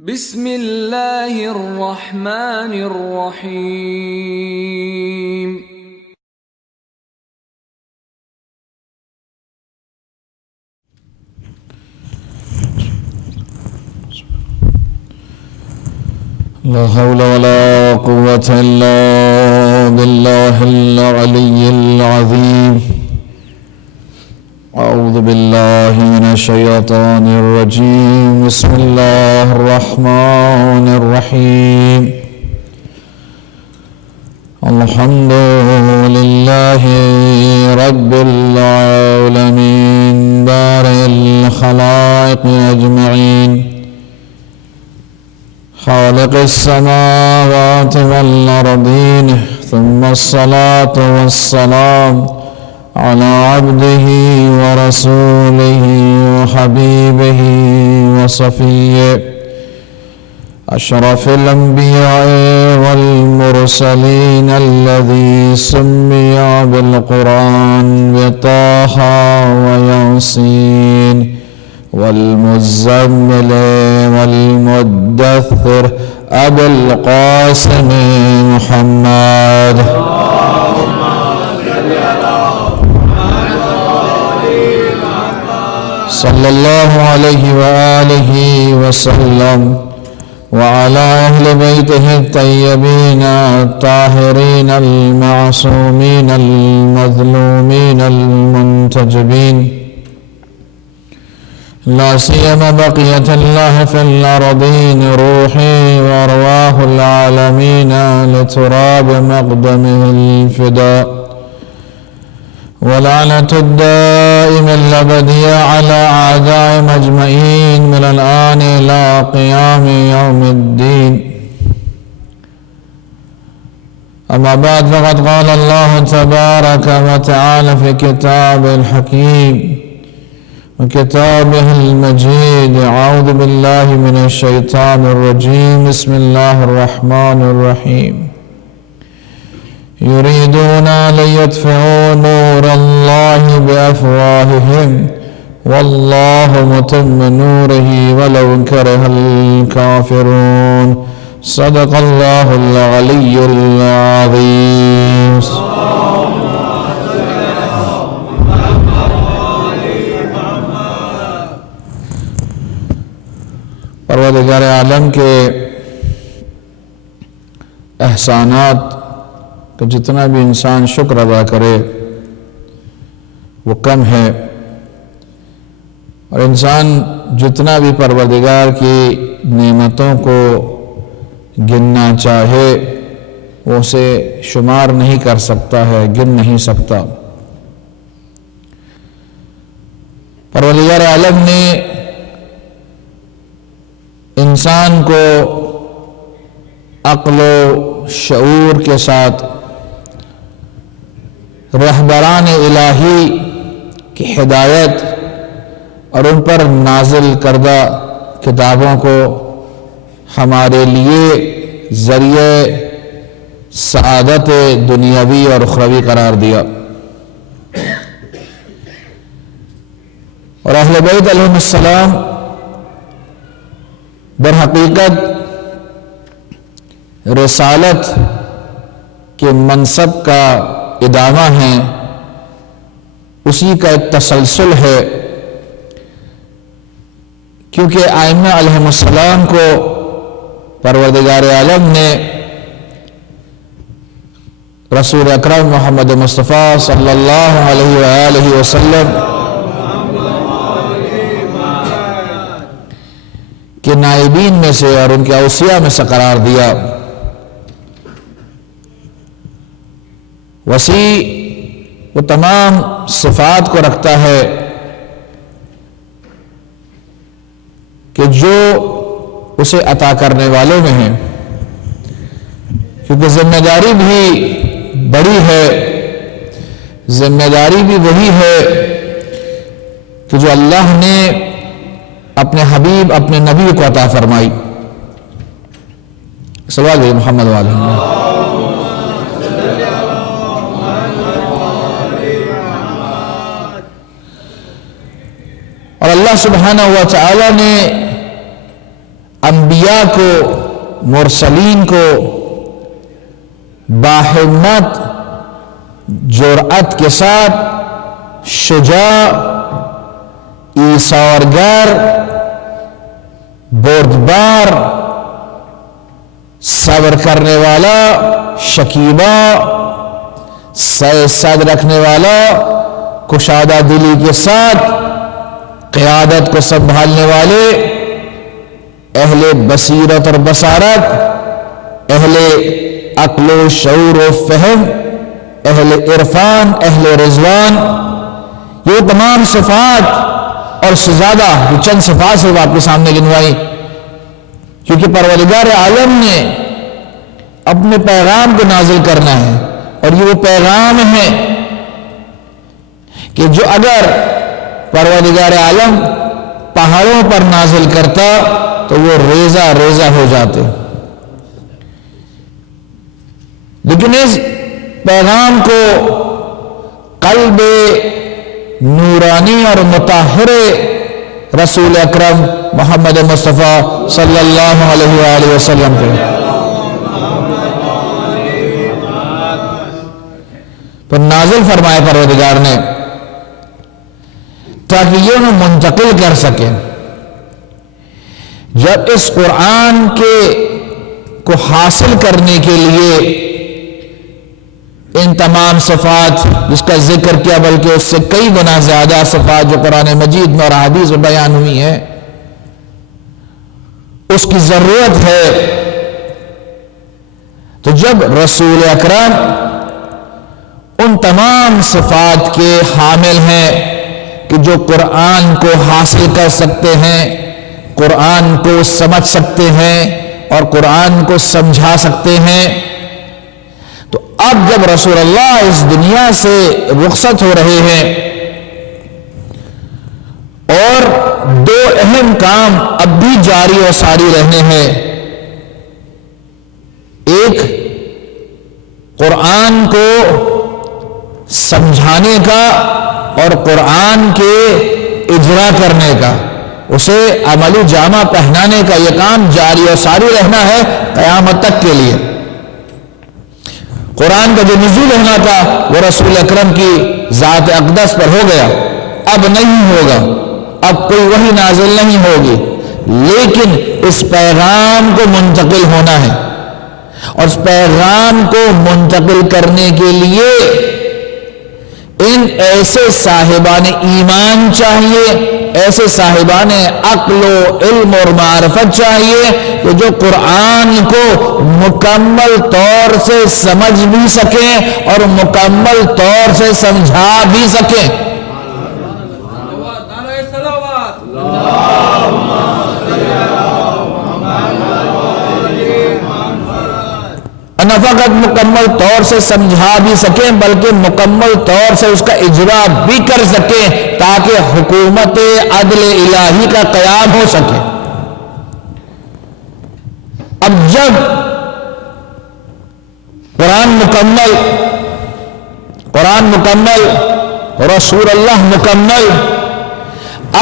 بسم اللہ الرحمن الرحیم لا حول ولا قوة إلا بالله العلي العظيم. أعوذ بالله من الشيطان الرجيم. بسم الله الرحمن الرحيم. الحمد لله رب العالمين بارئ الخلائق أجمعين خالق السماوات والأرضين، ثم الصلاة والسلام على عبده ورسوله وحبيبه وصفيه أشرف الأنبياء والمرسلين الذي سمي بالقرآن بطه وياسين والمزمل والمدثر أبي القاسم محمد صلى الله عليه وآله وسلم وعلى أهل بيته الطيبين الطاهرين المعصومين المظلومين المنتجبين، لا سيما بقية الله في الأرضين، روحي وأرواح العالمين لتراب مقدمه الفداء، ولعنة الدائم الأبدية على أعدائهم أجمعين من الآن إلى قيام يوم الدين. أما بعد، فقد قال الله تبارك وتعالى في كتابه الحكيم وكتابه المجيد: أعوذ بالله من الشيطان الرجيم. بسم الله الرحمن الرحيم. يريدون ليطفئوا نور الله بأفواههم والله متم نوره ولو كره الكافرون. صدق الله العلي العظيم. پروردگار عالم کے احسانات کہ جتنا بھی انسان شکر ادا کرے وہ کم ہے، اور انسان جتنا بھی پروردگار کی نعمتوں کو گننا چاہے وہ اسے شمار نہیں کر سکتا ہے، گن نہیں سکتا. پروردگار عالم نے انسان کو عقل و شعور کے ساتھ رہبران الہی کی ہدایت اور ان پر نازل کردہ کتابوں کو ہمارے لیے ذریعہ سعادت دنیاوی اور اخروی قرار دیا، اور اہل بیت علیہ السلام در حقیقت رسالت کے منصب کا ادامہ ہیں، اسی کا ایک تسلسل ہے، کیونکہ ائمہ علیہ السلام کو پروردگار عالم نے رسول اکرم محمد مصطفیٰ صلی اللہ علیہ وآلہ وسلم کہ نائبین میں سے اور ان کے اوصیاء میں سے قرار دیا. وسیع وہ تمام صفات کو رکھتا ہے کہ جو اسے عطا کرنے والوں میں ہیں، کیونکہ ذمہ داری بھی بڑی ہے. ذمہ داری بھی وہی ہے کہ جو اللہ نے اپنے حبیب اپنے نبی کو عطا فرمائی. صلوات محمد علیہ. اور اللہ سبحانہ و تعالی نے انبیاء کو، مرسلین کو باہمت جرأت کے ساتھ، شجاع، ایثارگر، بردبار، صبر کرنے والا، شکیبا، صد رکھنے والا، کشادہ دلی کے ساتھ قیادت کو سنبھالنے والے، اہل بصیرت اور بصارت، اہل عقل و شعور و فہم، اہل عرفان، اہل رضوان، یہ تمام صفات اور سے زیادہ یہ چند صفات سے آپ کے سامنے گنوائی، کیونکہ پروردگار عالم نے اپنے پیغام کو نازل کرنا ہے، اور یہ وہ پیغام ہے کہ جو اگر پروردگار عالم پہاڑوں پر نازل کرتا تو وہ ریزہ ریزہ ہو جاتے، لیکن اس پیغام کو قلب نورانی اور مطہر رسول اکرم محمد مصطفیٰ صلی اللہ علیہ وآلہ وسلم کو پر نازل فرمائے پروردگار نے، تاکہ یہ انہیں منتقل کر سکے۔ جب اس قرآن کو حاصل کرنے کے لیے ان تمام صفات جس کا ذکر کیا، بلکہ اس سے کئی گنا زیادہ صفات جو قرآن مجید میں اور حدیث میں بیان ہوئی ہیں، اس کی ضرورت ہے، تو جب رسول اکرم ان تمام صفات کے حامل ہیں کہ جو قرآن کو حاصل کر سکتے ہیں، قرآن کو سمجھ سکتے ہیں اور قرآن کو سمجھا سکتے ہیں، تو اب جب رسول اللہ اس دنیا سے رخصت ہو رہے ہیں اور دو اہم کام اب بھی جاری و ساری رہنے ہیں، ایک قرآن کو سمجھانے کا اور قرآن کے اجرا کرنے کا، اسے عملی جامہ پہنانے کا یہ کام جاری و ساری رہنا ہے قیامت تک کے لیے۔ قرآن کا جو نزول ہونا تھا وہ رسول اکرم کی ذات اقدس پر ہو گیا، اب نہیں ہوگا، اب کوئی وحی نازل نہیں ہوگی، لیکن اس پیغام کو منتقل ہونا ہے، اور اس پیغام کو منتقل کرنے کے لیے ان ایسے صاحبان ایمان چاہیے، ایسے صاحبان عقل و علم اور معرفت چاہیے کہ جو قرآن کو مکمل طور سے سمجھ بھی سکیں اور مکمل طور سے سمجھا بھی سکیں۔ نہ فقط مکمل طور سے سمجھا بھی سکیں بلکہ مکمل طور سے اس کا اجرا بھی کر سکیں، تاکہ حکومت عدل الہی کا قیام ہو سکے۔ اب جب قرآن مکمل، رسول اللہ مکمل،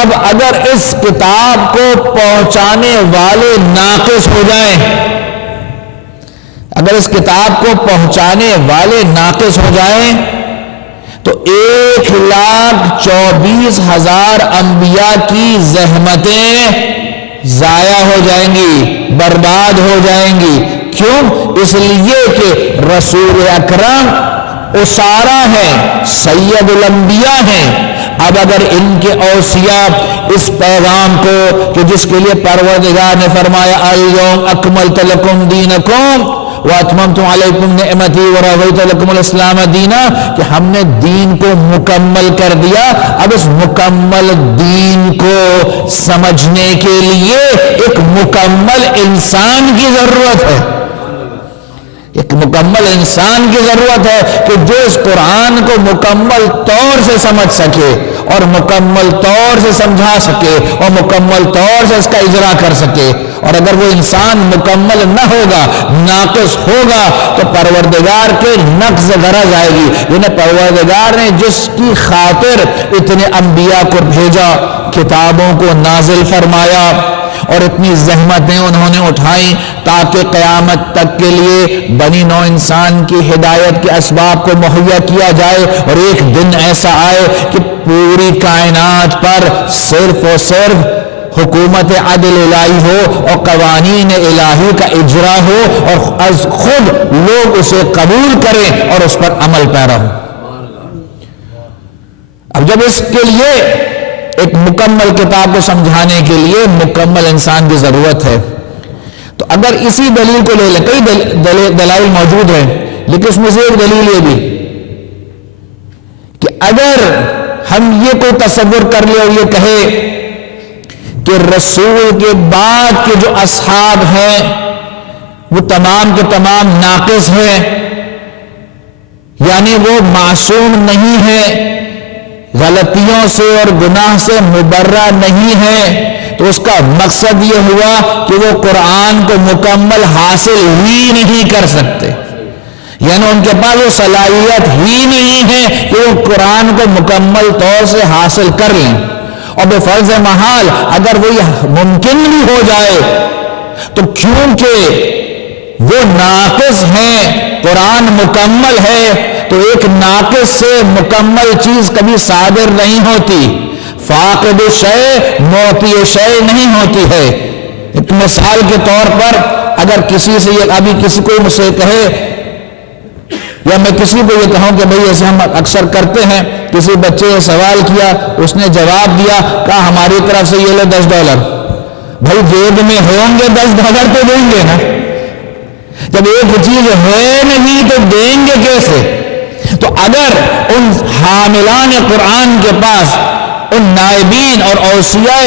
اب اگر اس کتاب کو پہنچانے والے ناقص ہو جائیں، اگر اس کتاب کو پہنچانے والے ناقص ہو جائیں تو 1,24,000 انبیاء کی زحمتیں ضائع ہو جائیں گی، برباد ہو جائیں گی۔ کیوں؟ اس لیے کہ رسول اکرم اسارہ ہیں، سید الانبیاء ہیں۔ اب اگر ان کے اوصیاء اس پیغام کو کہ جس کے لیے پروردگار نے فرمایا الیوم اکملت لکم دینکم واتممت علیکم نعمتی ورضیت لکم الاسلام دینا، کہ ہم نے دین کو مکمل کر دیا، اب اس مکمل دین کو سمجھنے کے لیے ایک مکمل انسان کی ضرورت ہے، ایک مکمل انسان کی ضرورت ہے کہ جو اس قرآن کو مکمل طور سے سمجھ سکے اور مکمل طور سے سمجھا سکے اور مکمل طور سے اس کا اجرا کر سکے۔ اور اگر وہ انسان مکمل نہ ہوگا، ناقص ہوگا، تو پروردگار کے نقض غرض آئے گی۔ یعنی پروردگار نے جس کی خاطر اتنے انبیاء کو بھیجا، کتابوں کو نازل فرمایا، اور اتنی زحمتیں انہوں نے اٹھائیں تاکہ قیامت تک کے لیے بنی نوع انسان کی ہدایت کے اسباب کو مہیا کیا جائے، اور ایک دن ایسا آئے کہ پوری کائنات پر صرف اور صرف حکومت عدل الہی ہو اور قوانین الہی کا اجرا ہو، اور از خود لوگ اسے قبول کریں اور اس پر عمل پیرا ہو۔ اب جب اس کے لیے ایک مکمل کتاب کو سمجھانے کے لیے مکمل انسان کی ضرورت ہے، تو اگر اسی دلیل کو لے لیں، کئی دلائل موجود ہیں، لیکن اس میں سے ایک دلیل یہ بھی کہ اگر ہم یہ کوئی تصور کر لیں اور یہ کہے کہ رسول کے بعد کے جو اصحاب ہیں وہ تمام کے تمام ناقص ہیں، یعنی وہ معصوم نہیں ہیں، غلطیوں سے اور گناہ سے مبرہ نہیں ہے، تو اس کا مقصد یہ ہوا کہ وہ قرآن کو مکمل حاصل ہی نہیں کر سکتے، یعنی ان کے پاس وہ صلاحیت ہی نہیں ہے کہ وہ قرآن کو مکمل طور سے حاصل کر لیں۔ اور بے فرض محال اگر وہ ممکن بھی ہو جائے تو کیونکہ وہ ناقص ہیں، قرآن مکمل ہے، تو ایک ناقص سے مکمل چیز کبھی صادر نہیں ہوتی، فاقد شے معطی شے نہیں ہوتی ہے۔ ایک مثال کے طور پر اگر کسی سے یہ ابھی کسی کو مجھ سے کہے، یا میں کسی کو یہ کہوں کہ بھئی ایسے ہم اکثر کرتے ہیں، کسی بچے نے سوال کیا، اس نے جواب دیا، کہا ہماری طرف سے یہ لو $10، بھئی جیب میں ہوں گے $10 تو دیں گے نا، جب ایک چیز ہے نہیں تو دیں گے کیسے؟ تو اگر ان حاملان قرآن کے پاس، ان نائبین اور اوصیاء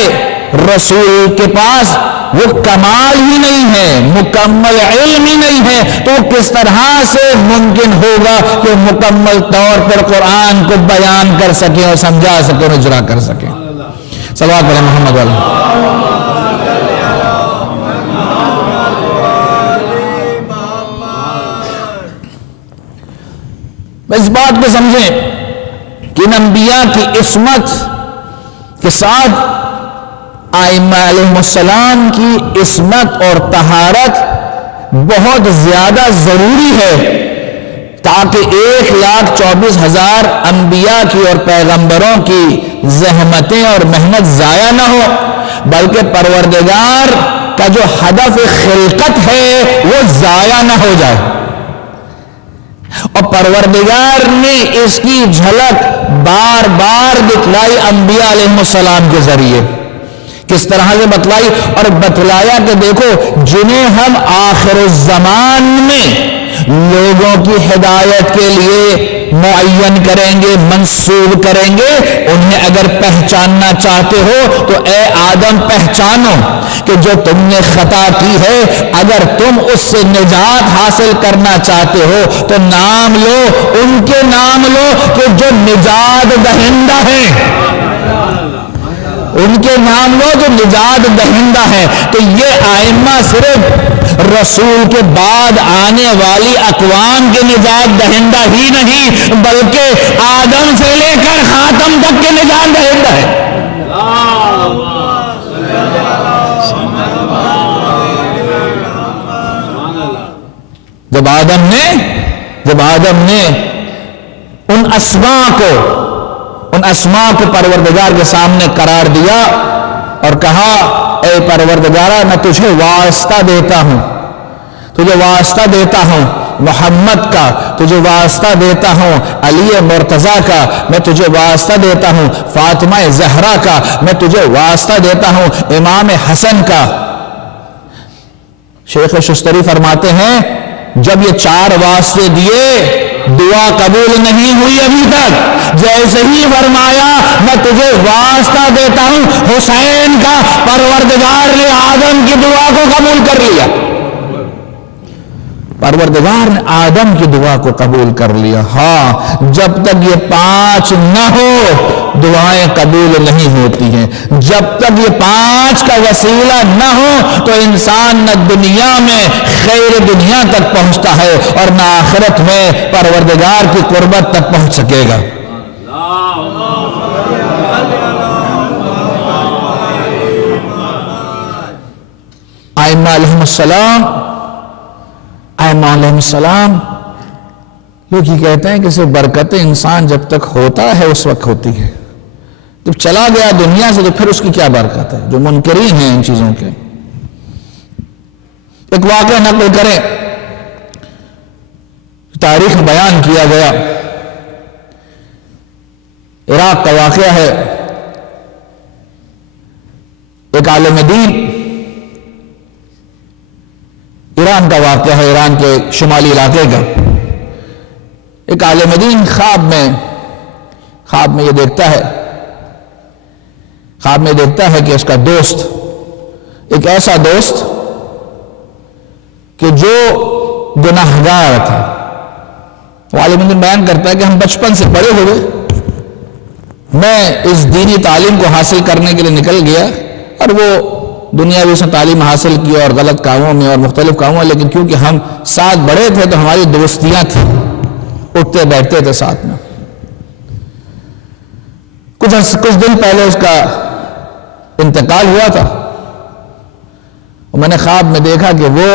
رسول کے پاس وہ کمال ہی نہیں ہے، مکمل علم ہی نہیں ہے، تو کس طرح سے ممکن ہوگا کہ مکمل طور پر قرآن کو بیان کر سکیں اور سمجھا سکیں اور اجرا کر سکیں؟ صلوات علی محمد علیہ۔ اس بات کو سمجھیں کہ ان انبیاء کی عصمت کے ساتھ ائمہ علیہ السلام کی عصمت اور طہارت بہت زیادہ ضروری ہے، تاکہ 1,24,000 انبیاء کی اور پیغمبروں کی زحمتیں اور محنت ضائع نہ ہو، بلکہ پروردگار کا جو ہدف خلقت ہے وہ ضائع نہ ہو جائے۔ اور پروردگار نے اس کی جھلک بار بار دکھلائی انبیاء علیہ السلام کے ذریعے، کس طرح سے بتلائی اور بتلایا کہ دیکھو جنہیں ہم آخر الزمان میں لوگوں کی ہدایت کے لیے معین کریں گے، منصوب کریں گے، انہیں اگر پہچاننا چاہتے ہو تو اے آدم پہچانو کہ جو تم نے خطا کی ہے، اگر تم اس سے نجات حاصل کرنا چاہتے ہو تو نام لو، ان کے نام لو کہ جو نجات دہندہ ہیں، ان کے نام لو جو نجات دہندہ ہے۔ تو یہ ائمہ صرف رسول کے بعد آنے والی اقوام کے نجات دہندہ ہی نہیں، بلکہ آدم سے لے کر خاتم تک کے نجات دہندہ ہے۔ جب آدم نے ان اسماء کو پروردگار کے سامنے قرار دیا اور کہا اے پروردگارا میں تجھے واسطہ دیتا ہوں، تجھے واسطہ دیتا ہوں محمد کا، تجھے واسطہ دیتا ہوں علی مرتضیٰ کا، میں تجھے واسطہ دیتا ہوں فاطمہ زہرا کا، میں تجھے واسطہ دیتا ہوں امام حسن کا۔ شیخ شستری فرماتے ہیں جب یہ 4 واسطے دیے دعا قبول نہیں ہوئی ابھی تک، جیسے ہی فرمایا میں تجھے واسطہ دیتا ہوں حسین کا، پروردگار نے آدم کی دعا کو قبول کر لیا، پروردگار نے آدم کی دعا کو قبول کر لیا۔ ہاں جب تک یہ 5 نہ ہو دعائیں قبول نہیں ہوتی ہیں، جب تک یہ 5 کا وسیلہ نہ ہو تو انسان نہ دنیا میں خیر دنیا تک پہنچتا ہے اور نہ آخرت میں پروردگار کی قربت تک پہنچ سکے گا۔ ائمہ علیہم السلام لوگ یہ کہتے ہیں کہ صرف برکت انسان جب تک ہوتا ہے اس وقت ہوتی ہے، جب چلا گیا دنیا سے تو پھر اس کی کیا برکت ہے؟ جو منکرین ہیں ان چیزوں کے۔ ایک واقعہ نقل کریں، تاریخ بیان کیا گیا، عراق کا واقعہ ہے۔ ایک عالم دین، ایران کا واقعہ ہے، ایران کے شمالی علاقے کا۔ ایک عالم دین خواب میں یہ دیکھتا ہے کہ اس کا دوست، ایک ایسا دوست کہ جو گناہگار تھا۔ وہ عالم دین بیان کرتا ہے کہ ہم بچپن سے بڑے ہوئے، میں اس دینی تعلیم کو حاصل کرنے کے لیے نکل گیا، اور وہ دنیاوی سے تعلیم حاصل کی اور غلط کاموں میں اور مختلف کاموں میں، لیکن کیونکہ ہم ساتھ بڑے تھے تو ہماری دوستیاں تھیں، اٹھتے بیٹھتے تھے ساتھ میں۔ کچھ دن پہلے اس کا انتقال ہوا تھا، اور میں نے خواب میں دیکھا کہ وہ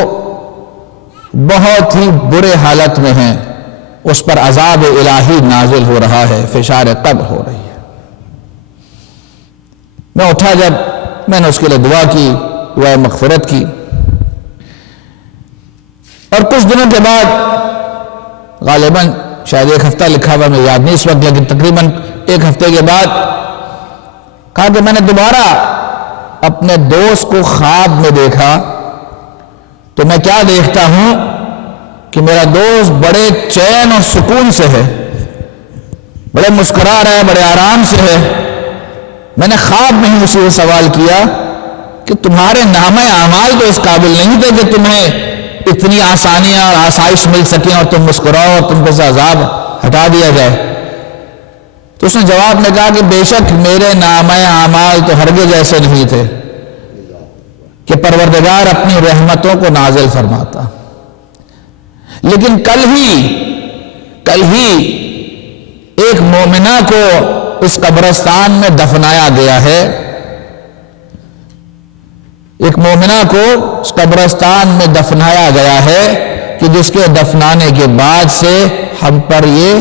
بہت ہی برے حالت میں ہیں، اس پر عذاب الہی نازل ہو رہا ہے، فشار قبر ہو رہی ہے۔ میں اٹھا، جب میں نے اس کے لیے دعا کی، دعا مغفرت کی، اور کچھ دنوں کے بعد، غالباً شاید ایک ہفتہ لکھا ہوا، میں یاد نہیں اس وقت، لیکن تقریباً ایک ہفتے کے بعد کہا کہ میں نے دوبارہ اپنے دوست کو خواب میں دیکھا، تو میں کیا دیکھتا ہوں کہ میرا دوست بڑے چین اور سکون سے ہے، بڑے مسکرا رہا ہے، بڑے آرام سے ہے۔ میں نے خواب میں ہی اسی سے سوال کیا کہ تمہارے نامہ اعمال تو اس قابل نہیں تھے کہ تمہیں اتنی آسانیاں اور آسائش مل سکیں اور تم مسکراؤ اور تم کو سے عذاب ہٹا دیا جائے۔ تو اس نے جواب میں کہا کہ بے شک میرے نامہ اعمال تو ہرگز ایسے نہیں تھے کہ پروردگار اپنی رحمتوں کو نازل فرماتا، لیکن کل ہی ایک مومنہ کو اس قبرستان میں دفنایا گیا ہے، ایک مومنہ کو اس قبرستان میں دفنایا گیا ہے کہ جس کے دفنانے کے بعد سے ہم پر یہ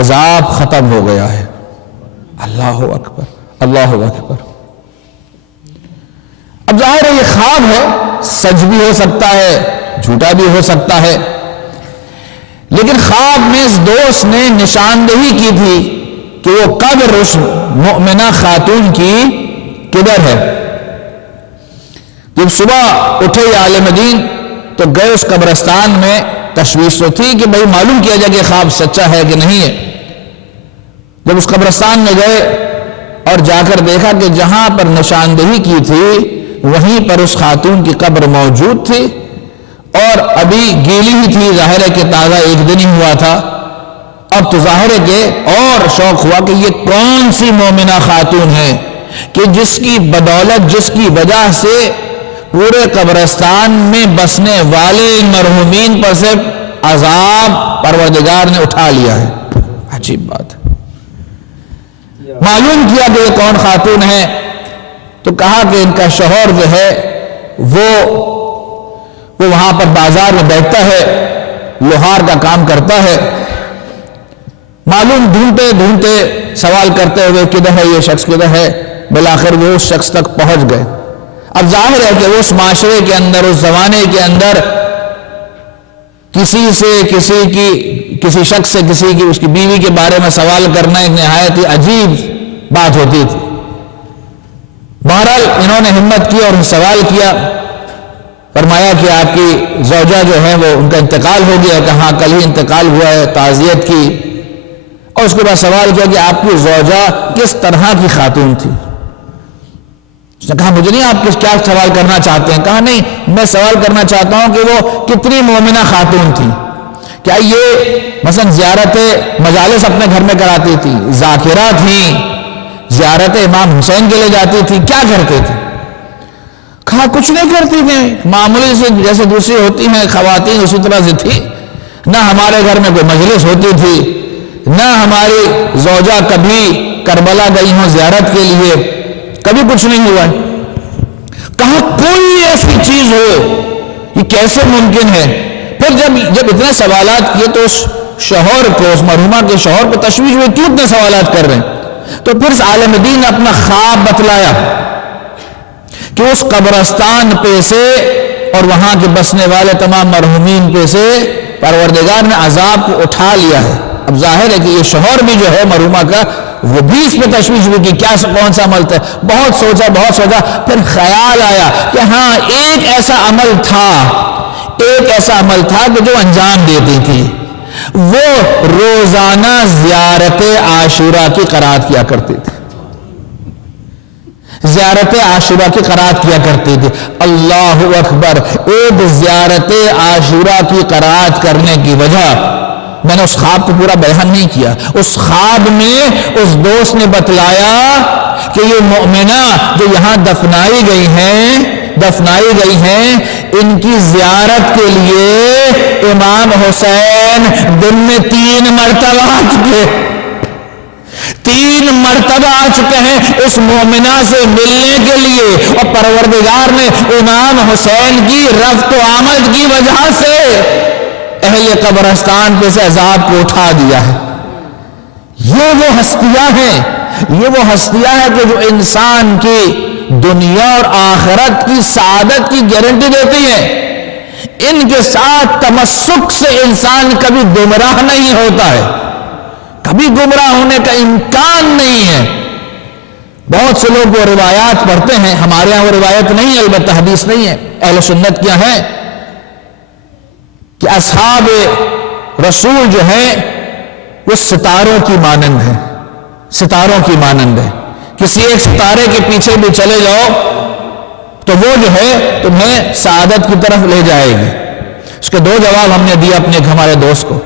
عذاب ختم ہو گیا ہے۔ اللہ اکبر، اللہ اکبر۔ اب ظاہر ہے یہ خواب ہے، سچ بھی ہو سکتا ہے، جھوٹا بھی ہو سکتا ہے، لیکن خواب میں اس دوست نے نشاندہی کی تھی کہ وہ قبر اس مؤمنہ خاتون کی کدھر ہے۔ جب صبح اٹھے یہ عالم دین تو گئے اس قبرستان میں، تشویش تو تھی کہ بھئی معلوم کیا جائے کہ خواب سچا ہے کہ نہیں ہے۔ جب اس قبرستان میں گئے اور جا کر دیکھا کہ جہاں پر نشاندہی کی تھی وہیں پر اس خاتون کی قبر موجود تھی، اور ابھی گیلی ہی تھی، ظاہر ہے کہ تازہ ایک دن ہی ہوا تھا۔ اب تو ظاہر ہے کہ اور شوق ہوا کہ یہ کون سی مومنہ خاتون ہے کہ جس کی بدولت، جس کی وجہ سے پورے قبرستان میں بسنے والے مرحومین پر سے عذاب پروردگار نے اٹھا لیا ہے۔ عجیب بات ہے۔ معلوم کیا کہ یہ کون خاتون ہے تو کہا کہ ان کا شوہر جو ہے وہ وہاں پر بازار میں بیٹھتا ہے، لوہار کا کام کرتا ہے۔ معلوم ڈھونڈتے سوال کرتے ہوئے کدھر ہے یہ شخص، کدھر ہے، بالآخر وہ اس شخص تک پہنچ گئے۔ اب ظاہر ہے کہ اس معاشرے کے اندر، اس زمانے کے اندر کسی شخص سے کسی کی، اس کی بیوی کے بارے میں سوال کرنا ایک نہایت ہی عجیب بات ہوتی تھی۔ بہرحال انہوں نے ہمت کی اور سوال کیا، فرمایا کہ آپ کی زوجہ جو ہے وہ ان کا انتقال ہو گیا، کہ ہاں کل ہی انتقال ہوا ہے، تعزیت کی۔ اور اس کے بعد سوال کیا کہ آپ کی زوجہ کس طرح کی خاتون تھی۔ اس نے کہا مجھے نہیں، آپ کیا سوال کرنا چاہتے ہیں؟ کہا نہیں، میں سوال کرنا چاہتا ہوں کہ وہ کتنی مومنہ خاتون تھی۔ کیا یہ مثلا زیارت مجالس اپنے گھر میں کراتی تھی، ذاکرہ تھی، زیارت امام حسین کے لیے جاتی تھی، کیا کرتے تھے؟ کہا کچھ نہیں کرتی تھی، معمولی سے جیسے دوسری ہوتی ہیں خواتین اسی طرح سے تھی۔ نہ ہمارے گھر میں کوئی مجلس ہوتی تھی، نہ ہماری زوجہ کبھی کربلا گئی ہوں زیارت کے لیے، کبھی کچھ نہیں ہوا۔ کہاں کوئی ایسی چیز ہو، یہ کیسے ممکن ہے؟ پھر جب اتنے سوالات کیے تو اس شوہر کو، اس مرحومہ کے شوہر کو تشویش ہوئی، کیوں اتنے سوالات کر رہے ہیں؟ تو پھر اس عالم دین نے اپنا خواب بتلایا کہ اس قبرستان پہ سے اور وہاں کے بسنے والے تمام مرحومین پہ سے پروردگار نے عذاب کو اٹھا لیا ہے۔ اب ظاہر ہے کہ یہ شوہر بھی جو ہے مرحومہ کا، وہ بھی اس پہ تشویش ہوئی کہ کیا کون سا عمل تھا۔ بہت سوچا، پھر خیال آیا کہ ہاں ایک ایسا عمل تھا کہ جو انجام دیتی تھی، وہ روزانہ زیارت عاشورہ کی قرات کیا کرتی تھی، زیارت عاشورہ کی قرات کیا کرتی تھی۔ اللہ اکبر! ایک زیارت عاشورہ کی قرات کرنے کی وجہ، میں نے اس خواب کو پورا بیان نہیں کیا، اس خواب میں اس دوست نے بتلایا کہ یہ مومنہ جو یہاں دفنائی گئی ہیں ان کی زیارت کے لیے امام حسین دن میں 3 مرتبہ آ چکے ہیں اس مومنہ سے ملنے کے لیے، اور پروردگار نے امام حسین کی رفت و آمد کی وجہ سے اہل قبرستان پہ سے عذاب کو اٹھا دیا ہے۔ یہ وہ ہستیاں ہیں کہ جو انسان کی دنیا اور آخرت کی سعادت کی گارنٹی دیتی ہے۔ ان کے ساتھ تمسک سے انسان کبھی گمراہ نہیں ہوتا ہے، کبھی گمراہ ہونے کا امکان نہیں ہے۔ بہت سے لوگ وہ روایات پڑھتے ہیں، ہمارے ہاں وہ روایت نہیں ہے، البتہ حدیث نہیں ہے۔ اہل سنت کیا ہے کہ اصحاب رسول جو ہیں وہ ستاروں کی مانند ہے، کسی ایک ستارے کے پیچھے بھی چلے جاؤ تو وہ جو ہے تمہیں سعادت کی طرف لے جائے گی۔ اس کے 2 جواب ہم نے دیا اپنے ہمارے دوست کو۔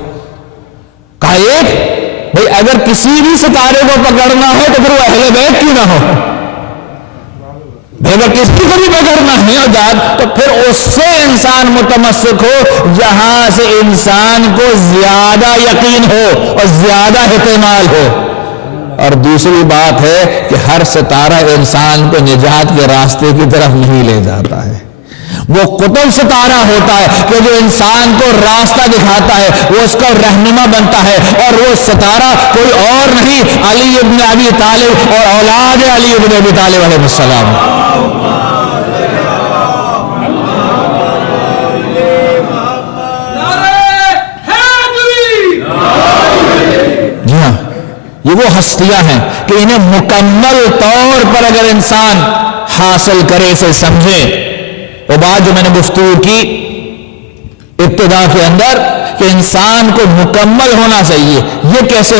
کہا ایک، بھئی اگر کسی بھی ستارے کو پکڑنا ہو تو پھر وہ اہل بیت کیوں نہ ہو، اگر کسی کو بھی پکڑنا ہے تو پھر اس سے انسان متمسک ہو جہاں سے انسان کو زیادہ یقین ہو اور زیادہ احتمال ہو۔ اور دوسری بات ہے کہ ہر ستارہ انسان کو نجات کے راستے کی طرف نہیں لے جاتا ہے، وہ قطب ستارہ ہوتا ہے کہ جو انسان کو راستہ دکھاتا ہے، وہ اس کا رہنما بنتا ہے، اور وہ ستارہ کوئی اور نہیں علی ابن ابی طالب اور اولاد علی ابن ابی طالب علیہ السلام۔ جی ہاں، یہ وہ ہستیاں ہیں کہ انہیں مکمل طور پر اگر انسان حاصل کرے، اسے سمجھے۔ وہ بات جو میں نے گفتگو کی ابتدا کے اندر کہ انسان کو مکمل ہونا چاہیے، یہ کیسے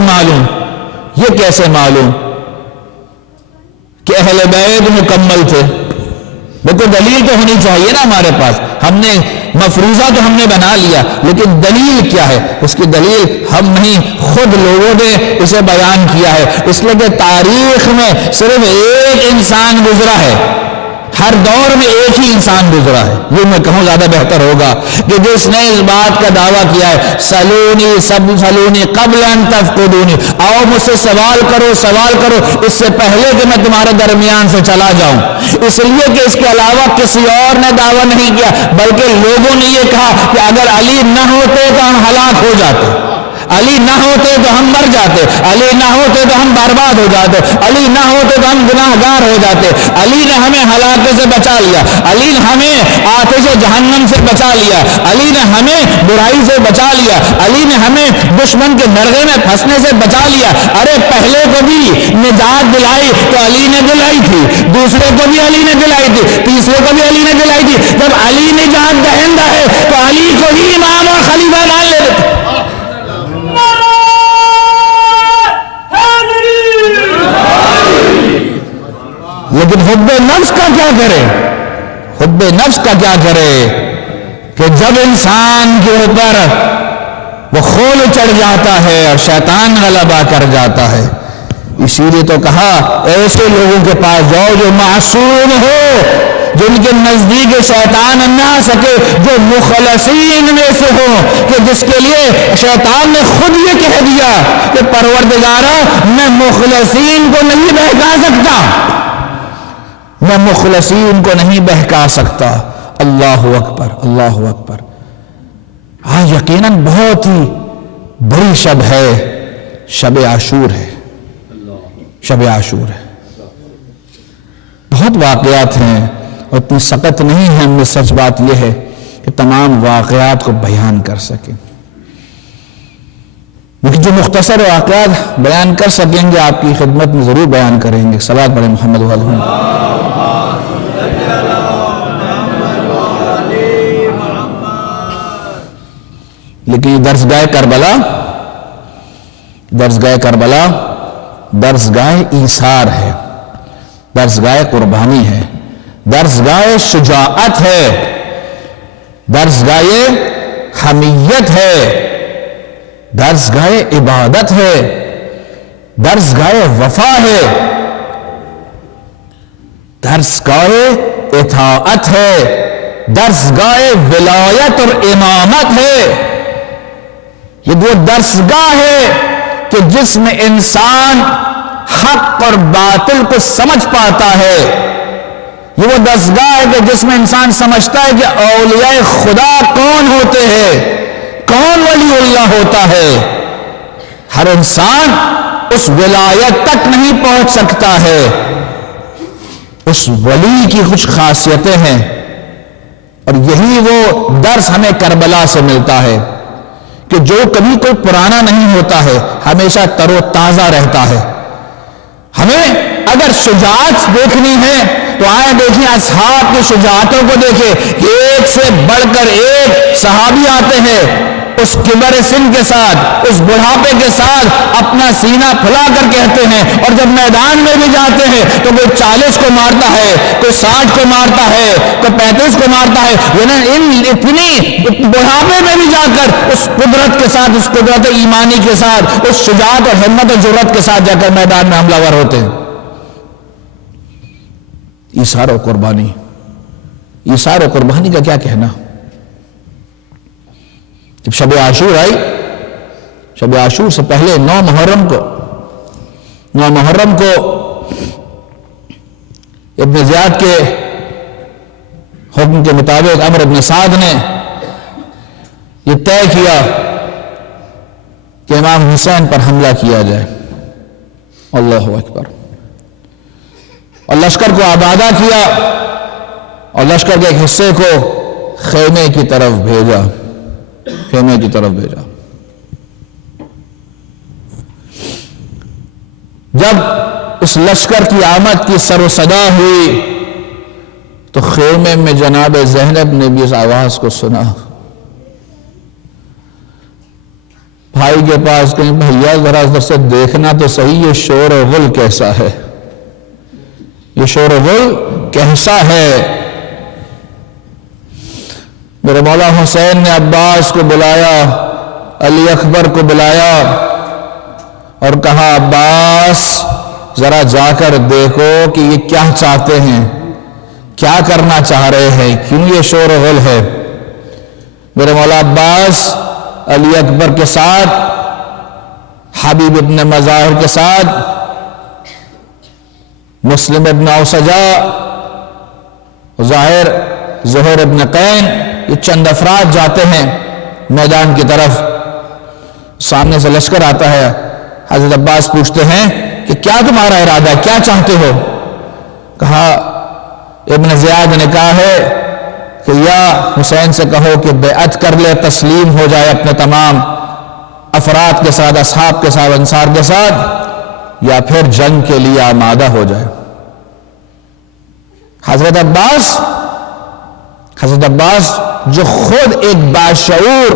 معلوم کہ اہل بیت مکمل تھے؟ بالکل دلیل تو ہونی چاہیے نا ہمارے پاس۔ ہم نے مفروضہ تو ہم نے بنا لیا، لیکن دلیل کیا ہے؟ اس کی دلیل ہم نہیں، خود لوگوں نے اسے بیان کیا ہے۔ اس لیے کہ تاریخ میں صرف ایک انسان گزرا ہے، ہر دور میں ایک ہی انسان گزرا ہے، یہ میں کہوں زیادہ بہتر ہوگا، کہ جس نے اس بات کا دعویٰ کیا ہے سلونی قبل ان تفقدونی، آؤ مجھ سے سوال کرو اس سے پہلے کہ میں تمہارے درمیان سے چلا جاؤں۔ اس لیے کہ اس کے علاوہ کسی اور نے دعویٰ نہیں کیا، بلکہ لوگوں نے یہ کہا کہ اگر علی نہ ہوتے تو ہم ہلاک ہو جاتے، علی نہ ہوتے تو ہم مر جاتے، علی نہ ہوتے تو ہم برباد ہو جاتے، علی نہ ہوتے تو ہم گناہگار ہو جاتے، علی نے ہمیں ہلاکت سے بچا لیا، علی نے ہمیں آتش جہنم سے بچا لیا، علی نے ہمیں برائی سے بچا لیا، علی نے ہمیں دشمن کے مرغے میں پھنسنے سے بچا لیا۔ ارے پہلے کو بھی نجات دلائی تو علی نے دلائی تھی، دوسرے کو بھی علی نے دلائی تھی، تیسرے کو بھی علی نے دلائی تھی۔ جب علی نجات دہندہ ہے تو علی کو ہی امام اور خلیفہ مان لیتے۔ لیکن حب نفس کا کیا کرے کہ جب انسان کے اوپر وہ خول چڑھ جاتا ہے اور شیطان غلبہ کر جاتا ہے۔ اسی لیے تو کہا ایسے لوگوں کے پاس جاؤ جو معصوم ہو، جن کے نزدیک شیطان نہ آ سکے، جو مخلصین میں سے ہو، کہ جس کے لیے شیطان نے خود یہ کہہ دیا کہ پروردگارا میں مخلصین کو نہیں بہکا سکتا، میں مخلصین کو نہیں بہکا سکتا۔ اللہ اکبر، اللہ اکبر۔ ہاں یقیناً بہت ہی بڑی شب ہے، شب عاشور ہے، شب عاشور ہے۔ بہت واقعات ہیں اور اتنی سخت نہیں ہے، ہم میں سچ بات یہ ہے کہ تمام واقعات کو بیان کر سکیں، لیکن جو مختصر واقعات بیان کر سکیں گے آپ کی خدمت میں ضرور بیان کریں گے۔ صلوات پڑھیں محمد وعلیہ۔ لیکن یہ درسگاہ کربلا، درسگاہ کربلا درسگاہ ایثار ہے، درسگاہ قربانی ہے، درسگاہ شجاعت ہے، درسگاہ حمیت ہے، درسگاہ عبادت ہے، درسگاہ وفا ہے، درسگاہ اطاعت ہے، درسگاہ ولایت اور امامت ہے۔ یہ وہ درسگاہ ہے کہ جس میں انسان حق اور باطل کو سمجھ پاتا ہے۔ یہ وہ درسگاہ ہے کہ جس میں انسان سمجھتا ہے کہ اولیاء خدا کون ہوتے ہیں، کون ولی اللہ ہوتا ہے۔ ہر انسان اس ولایت تک نہیں پہنچ سکتا ہے، اس ولی کی کچھ خاصیتیں ہیں، اور یہی وہ درس ہمیں کربلا سے ملتا ہے کہ جو کبھی کوئی پرانا نہیں ہوتا ہے، ہمیشہ تر و تازہ رہتا ہے۔ ہمیں اگر شجاعت دیکھنی ہے تو آئے دیکھیں اصحاب کی شجاعتوں کو دیکھیں، ایک سے بڑھ کر ایک صحابی آتے ہیں اس کبر سن کے ساتھ، اس بڑھاپے کے ساتھ اپنا سینہ پھلا کر کہتے ہیں، اور جب میدان میں بھی جاتے ہیں تو کوئی 40 کو مارتا ہے، کوئی 60 کو مارتا ہے، کوئی 35 کو مارتا ہے، اتنی بڑھاپے میں بھی جا کر اس قدرت کے ساتھ، اس قدرت ایمانی کے ساتھ، اس شجاعت اور ہمت اور جرأت کے ساتھ جا کر میدان میں حملہ ور ہوتے ہیں۔ ایثار و قربانی، ایثار و قربانی کا کیا کہنا؟ جب شب عاشور آئی، شب عاشور سے پہلے 9 محرم کو ابن زیاد کے حکم کے مطابق عمرو ابن سعد نے یہ طے کیا کہ امام حسین پر حملہ کیا جائے۔ اللہ اکبر۔ اور لشکر کو آبادہ کیا اور لشکر کے ایک حصے کو خیمے کی طرف بھیجا، خیمے کی طرف بھیجا۔ جب اس لشکر کی آمد کی سر و صدا ہوئی تو خیمے میں جناب زینب نے بھی اس آواز کو سنا۔ بھائی کے پاس کہیں بھیا ذرا ادھر سے دیکھنا تو صحیح، یہ شور و غل کیسا ہے، یہ شور و غل کیسا ہے۔ میرے مولا حسین نے عباس کو بلایا، علی اکبر کو بلایا اور کہا عباس ذرا جا کر دیکھو کہ یہ کیا چاہتے ہیں، کیا کرنا چاہ رہے ہیں، کیوں یہ شور و غل ہے۔ میرے مولا عباس علی اکبر کے ساتھ، حبیب ابن مظاہر کے ساتھ، مسلم ابن اوسجا، زہر ابن قین، یہ چند افراد جاتے ہیں میدان کی طرف۔ سامنے سے لشکر آتا ہے، حضرت عباس پوچھتے ہیں کہ کیا تمہارا ارادہ ہے، کیا چاہتے ہو؟ کہا ابن زیاد نے کہا ہے کہ یا حسین سے کہو کہ بیعت کر لے، تسلیم ہو جائے اپنے تمام افراد کے ساتھ، اصحاب کے ساتھ، انصار کے ساتھ، یا پھر جنگ کے لیے آمادہ ہو جائے۔ حضرت عباس جو خود ایک باشعور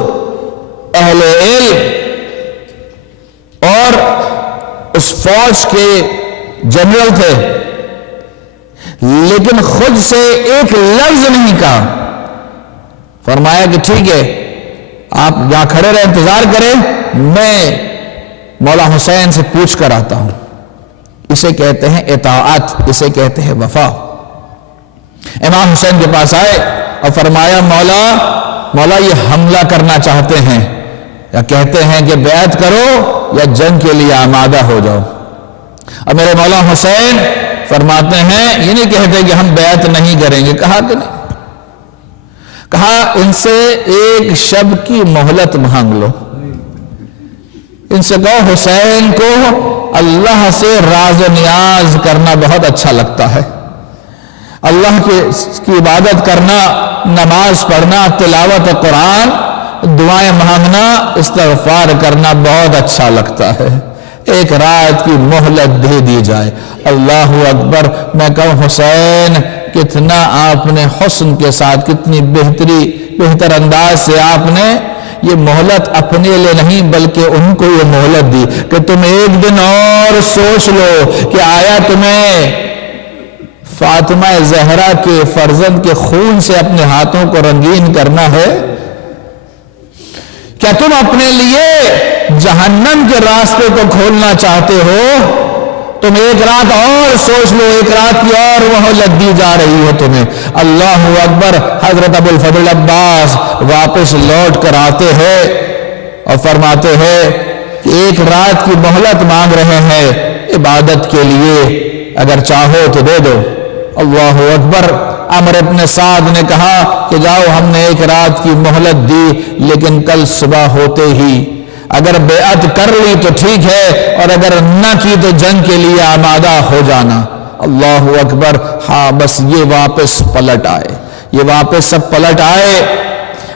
اہل علم اور اس فوج کے جنرل تھے، لیکن خود سے ایک لفظ نہیں کہا۔ فرمایا کہ ٹھیک ہے آپ یہاں کھڑے رہے، انتظار کریں، میں مولا حسین سے پوچھ کر آتا ہوں۔ اسے کہتے ہیں اطاعت، اسے کہتے ہیں وفا۔ امام حسین کے پاس آئے اور فرمایا مولا یہ حملہ کرنا چاہتے ہیں، یا کہتے ہیں کہ بیعت کرو یا جنگ کے لیے آمادہ ہو جاؤ۔ اور میرے مولا حسین فرماتے ہیں یہ نہیں کہتے کہ ہم بیعت نہیں کریں گے، کہا کہ نہیں، کہا ان سے ایک شب کی مہلت مانگ لو، ان سے کہو حسین کو اللہ سے راز و نیاز کرنا بہت اچھا لگتا ہے، اللہ کی عبادت کرنا، نماز پڑھنا، تلاوت قرآن، دعائیں مانگنا، استغفار کرنا بہت اچھا لگتا ہے، ایک رات کی مہلت دے دی جائے۔ اللہ اکبر۔ میں کہوں حسین کتنا آپ نے حسن کے ساتھ، کتنی بہتر انداز سے آپ نے یہ مہلت اپنے لیے نہیں بلکہ ان کو یہ مہلت دی کہ تم ایک دن اور سوچ لو کہ آیا تمہیں فاطمہ زہرا کے فرزند کے خون سے اپنے ہاتھوں کو رنگین کرنا ہے؟ کیا تم اپنے لیے جہنم کے راستے کو کھولنا چاہتے ہو؟ تم ایک رات اور سوچ لو، ایک رات کی اور مہلت دی جا رہی ہے تمہیں۔ اللہ اکبر۔ حضرت ابو الفضل عباس واپس لوٹ کر آتے ہیں اور فرماتے ہیں کہ ایک رات کی مہلت مانگ رہے ہیں عبادت کے لیے، اگر چاہو تو دے دو۔ اللہ اکبر۔ عمر ابن سعد نے کہا کہ جاؤ، ہم نے ایک رات کی مہلت دی، لیکن کل صبح ہوتے ہی اگر بیعت کر لی تو ٹھیک ہے، اور اگر نہ کی تو جنگ کے لیے آمادہ ہو جانا۔ اللہ اکبر۔ ہاں بس یہ واپس پلٹ آئے، یہ واپس سب پلٹ آئے۔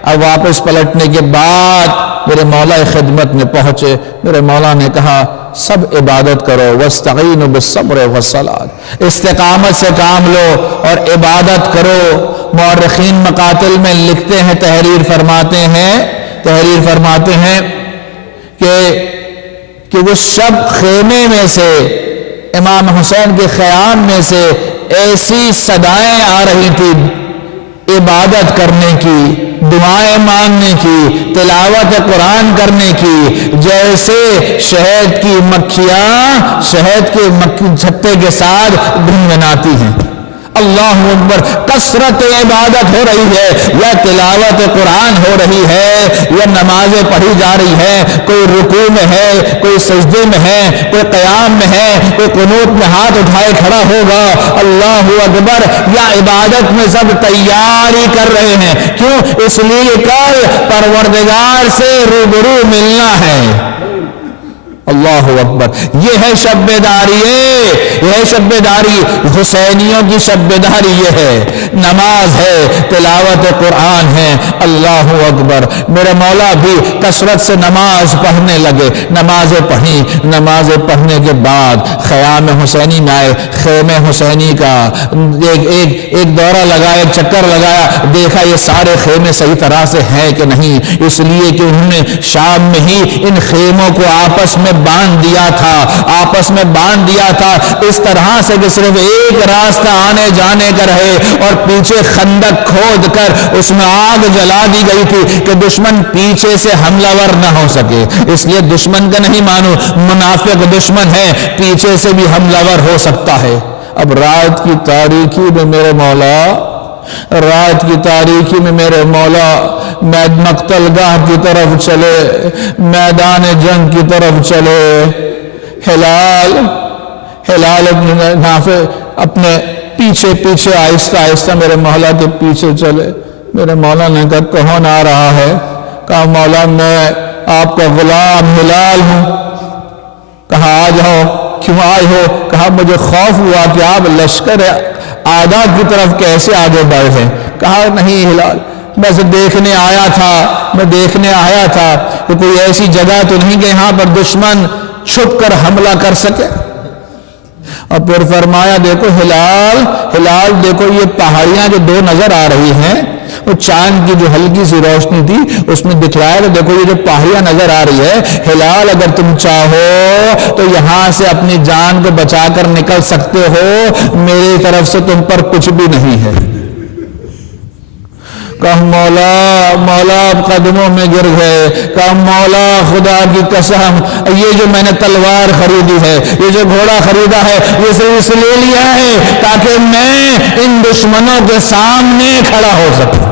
اب واپس پلٹنے کے بعد میرے مولا خدمت میں پہنچے، میرے مولا نے کہا سب عبادت کرو، وَاسْتَعِينُوا بِالصَّبْرِ وَالصَّلَاةِ، استقامت سے کام لو اور عبادت کرو۔ مورخین مقاتل میں لکھتے ہیں، تحریر فرماتے ہیں کہ اس شب خیمے میں سے، امام حسین کے خیام میں سے ایسی صدائیں آ رہی تھی عبادت کرنے کی، دعائیں مانگنے کی، تلاوت قرآن کرنے کی، جیسے شہد کی مکھیاں شہد کے چھتے کے ساتھ گنگناتی ہیں۔ اللہ اکبر۔ کثرت عبادت ہو رہی ہے، یا تلاوت قرآن ہو رہی ہے، یا نمازیں پڑھی جا رہی ہے، کوئی رکوع میں ہے، کوئی سجدے میں ہے، کوئی قیام میں ہے، کوئی قنوت میں ہاتھ اٹھائے کھڑا ہوگا۔ اللہ اکبر۔ یا عبادت میں سب تیاری کر رہے ہیں، کیوں؟ اس لیے کل پروردگار سے روبرو ملنا ہے۔ اللہ اکبر۔ یہ ہے شب بیداری، یہ ہے شب بیداری۔ حسینیوں کی شب بیداری یہ ہے، نماز ہے، تلاوت قرآن ہے۔ اللہ اکبر۔ میرے مولا بھی کثرت سے نماز پڑھنے لگے، نمازیں پڑھی، نمازیں پڑھنے کے بعد خیام حسینی میں آئے، خیمے حسینی کا ایک دورہ لگایا، ایک چکر لگایا، دیکھا یہ سارے خیمے صحیح طرح سے ہیں کہ نہیں، اس لیے کہ انہوں نے شام میں ہی ان خیموں کو آپس میں باندھ دیا تھا اس طرح سے کہ صرف ایک راستہ آنے جانے کا رہے، اور پیچھے خندق کھود کر اس میں آگ جلا دی گئی تھی کہ دشمن پیچھے سے حملہ ور نہ ہو سکے۔ اس لیے دشمن کا نہیں مانو، منافق دشمن ہے، پیچھے سے بھی حملہ ور ہو سکتا ہے۔ اب رات کی تاریکی میں میرے مولا مقتل گاہ کی طرف چلے، میدان جنگ کی طرف چلے۔ ہلال ابن نافع اپنے پیچھے آہستہ میرے مولا کے پیچھے چلے۔ میرے مولا نے کہا کون آ رہا ہے؟ کہا مولا میں آپ کا غلام ہلال ہوں۔ کہا آ جاؤ۔ کیوں آئے ہو؟ کہا مجھے خوف ہوا کہ آپ لشکر اعداء کی طرف کیسے آگے بڑھے۔ کہا نہیں ہلال، بس دیکھنے آیا تھا کہ کوئی ایسی جگہ تو نہیں کہ یہاں پر دشمن چھپ کر حملہ کر سکے۔ اور پھر فرمایا دیکھو ہلال دیکھو یہ پہاڑیاں جو دو نظر آ رہی ہیں، وہ چاند کی جو ہلکی سی روشنی تھی اس میں دکھلایا تو دیکھو یہ جو پہاڑیاں نظر آ رہی ہے، ہلال اگر تم چاہو تو یہاں سے اپنی جان کو بچا کر نکل سکتے ہو، میری طرف سے تم پر کچھ بھی نہیں ہے۔ کہا مولا اب قدموں میں گر گئے۔ کہا مولا خدا کی قسم، یہ جو میں نے تلوار خریدی ہے، یہ جو گھوڑا خریدا ہے، یہ صرف اس لیے لیا ہے تاکہ میں ان دشمنوں کے سامنے کھڑا ہو سکوں۔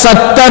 70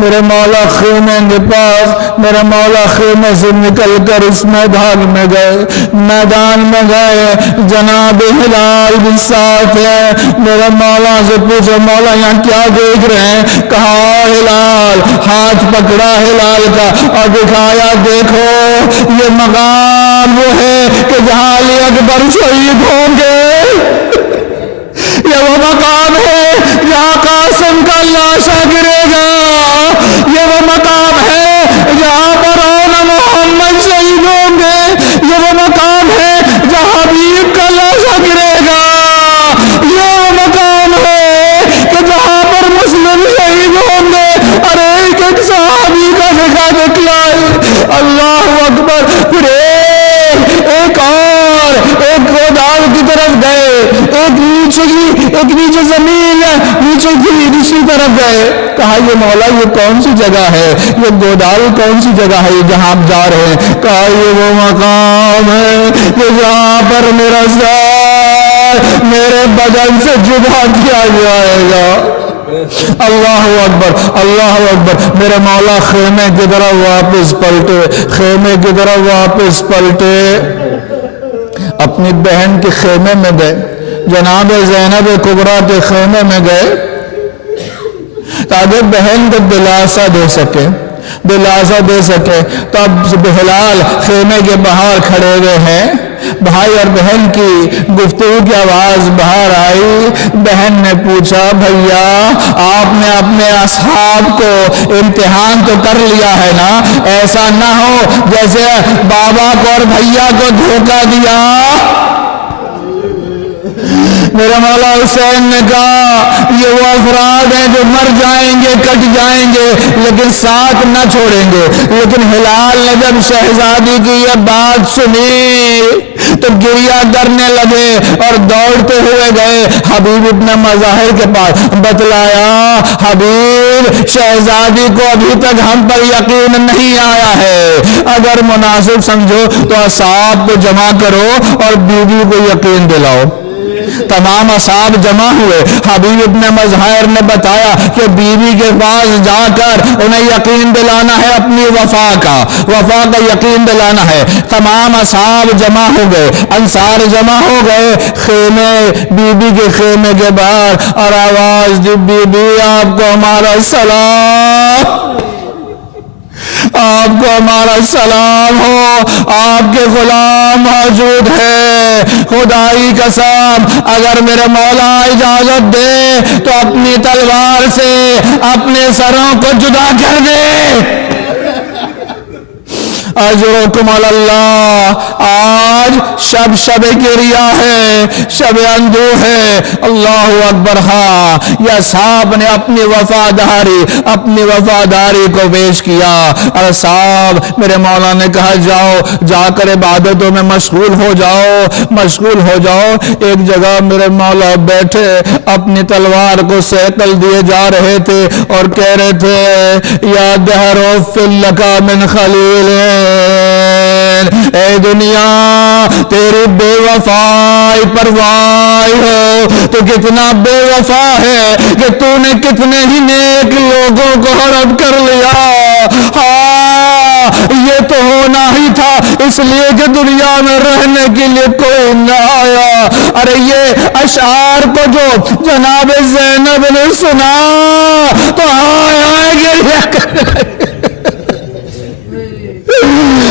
میرے مولا خیمے کے پاس، میرے مولا خیمے سے نکل کر اس میدان میں گئے، جناب ہلال بھی ساتھ ہے۔ میرے مولا سے پوچھو مولا یہاں کیا دیکھ رہے ہیں؟ کہا ہلال، ہاتھ پکڑا ہلال کا اور دکھایا دیکھو یہ مقام وہ ہے کہ جہاں علی اکبر شہید ہوں گے، یہ وہ مقام ہے جہاں قاسم کا لاشا گرے گا، یہ وہ مقام ہے جہاں پر محمد شہید ہوں گے، یہ وہ مقام ہے جہاں حبیب کا لاشا گرے گا، یہ وہ مقام ہے کہ جہاں پر مسلم شہید ہوں گے اور ایک ایک صحابی کا دکھا دکھلائے۔ اللہ اکبر۔ پھر ایک گودال کی طرف گئے، ایک نیچے زمین ہے، نیچے دوسری طرف گئے، کہا یہ مولا یہ کون سی جگہ ہے، یہ گودال کون سی جگہ ہے جہاں آپ جا رہے ہیں؟ کہا یہ وہ مقام ہے کہ جہاں پر میرا سر میرے بدن سے جدا کیا جائے گا۔ اللہ اکبر، اللہ اکبر۔ میرے مولا خیمے کی طرف واپس پلٹے، خیمے کی طرف واپس پلٹے، اپنی بہن کے خیمے میں گئے، جناب زینب کبریٰ کے خیمے میں گئے تاکہ بہن کو دلاسا دے سکے۔ تو اب ہلال خیمے کے باہر کھڑے ہوئے ہیں، بھائی اور بہن کی گفتگو کی آواز باہر آئی۔ بہن نے پوچھا بھیا آپ نے اپنے اصحاب کو امتحان تو کر لیا ہے نا، ایسا نہ ہو جیسے بابا کو اور بھیا کو دھوکہ دیا۔ میرے مولا حسین نے کہا یہ وہ افراد ہیں جو مر جائیں گے، کٹ جائیں گے، لیکن ساتھ نہ چھوڑیں گے۔ لیکن ہلال نے جب شہزادی کی یہ بات سنی تو گریہ کرنے لگے اور دوڑتے ہوئے گئے حبیب ابن مظاہر کے پاس، بتلایا حبیب شہزادی کو ابھی تک ہم پر یقین نہیں آیا ہے، اگر مناسب سمجھو تو اصحاب کو جمع کرو اور بیوی کو یقین دلاؤ۔ تمام اصحاب جمع ہوئے، حبیب ابن مظاہر نے بتایا کہ بیوی کے پاس جا کر انہیں یقین دلانا ہے، اپنی وفا کا یقین دلانا ہے۔ تمام اصحاب جمع ہو گئے، انصار جمع ہو گئے خیمے، بیوی کے خیمے کے باہر، اور آواز دی بیوی آپ کو ہمارا سلام، آپ کو ہمارا سلام ہو، آپ کے غلام موجود ہے، خدائی قسم اگر میرے مولا اجازت دے تو اپنی تلوار سے اپنے سروں کو جدا کر دے۔ اجرکم اللہ، آج شب کریا ہے، شب اندوہ ہے۔ اللہ اکبر۔ ہاں یہ اصحاب نے اپنی وفاداری کو پیش کیا، اور صاحب میرے مولا نے کہا جاؤ، جا کر عبادتوں میں مشغول ہو جاؤ۔ ایک جگہ میرے مولا بیٹھے اپنی تلوار کو سیکل دیے جا رہے تھے اور کہہ رہے تھے یا دہر فلکا من خلیل، اے دنیا تیری بے وفائی پروائی ہو، تو کتنا بے وفا ہے کہ تو نے کتنے ہی نیک لوگوں کو ہڑپ کر لیا۔ ہاں یہ تو ہونا ہی تھا، اس لیے کہ دنیا میں رہنے کے لیے کوئی نہ آیا۔ ارے یہ اشعار کو جو جناب زینب نے سنا تو ہائے گریہ